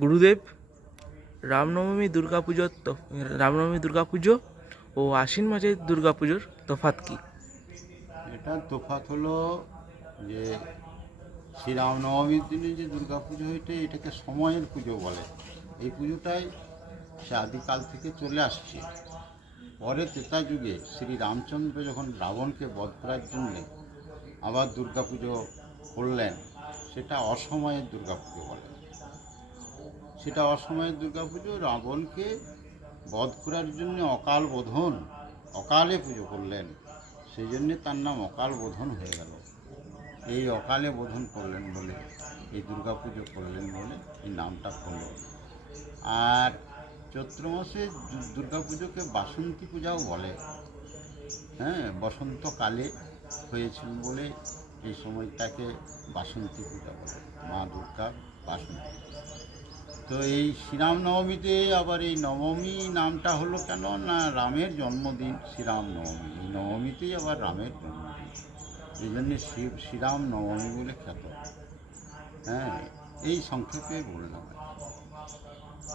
গুরুদেব, রামনবমী দুর্গাপুজো ও আশ্বিন মাসের দুর্গাপুজোর তফাৎ কি? এটার তফাৎ হলো যে শ্রীরামনবমীর দিনে যে দুর্গাপুজো হইতে এটাকে সময়ের পুজো বলে। এই পুজোটাই সে আদিকাল থেকে চলে আসছে। পরে ত্রেতা যুগে শ্রী রামচন্দ্র যখন রাবণকে বধ করার জন্যে আবার দুর্গাপুজো করলেন, সেটা অসময়ের দুর্গাপুজো বলে। সেটা অসময়ের দুর্গাপুজো, রাবণকে বধ করার জন্য অকালে পুজো করলেন, সেই জন্যে তার নাম অকাল বোধন হয়ে গেল। এই অকালে বোধন করলেন বলে এই দুর্গাপুজো করলেন বলে এই নামটা পড়ল। আর চৈত্র মাসে দুর্গাপুজোকে বাসন্তী পূজাও বলে। হ্যাঁ, বসন্তকালে হয়েছিল বলে এই সময়টাকে বাসন্তী পূজা বলে, মা দুর্গার বাসন্তী। তো এই শ্রীরামনবমীতে আবার এই নবমী নামটা হলো কেন না, রামের জন্মদিন শ্রীরামনবমী। এই নবমীতেই আবার রামের জন্মদিন, এই জন্যে শ্রীরাম নবমী বলে খ্যাত। হ্যাঁ, এই সংক্ষেপে বললাম।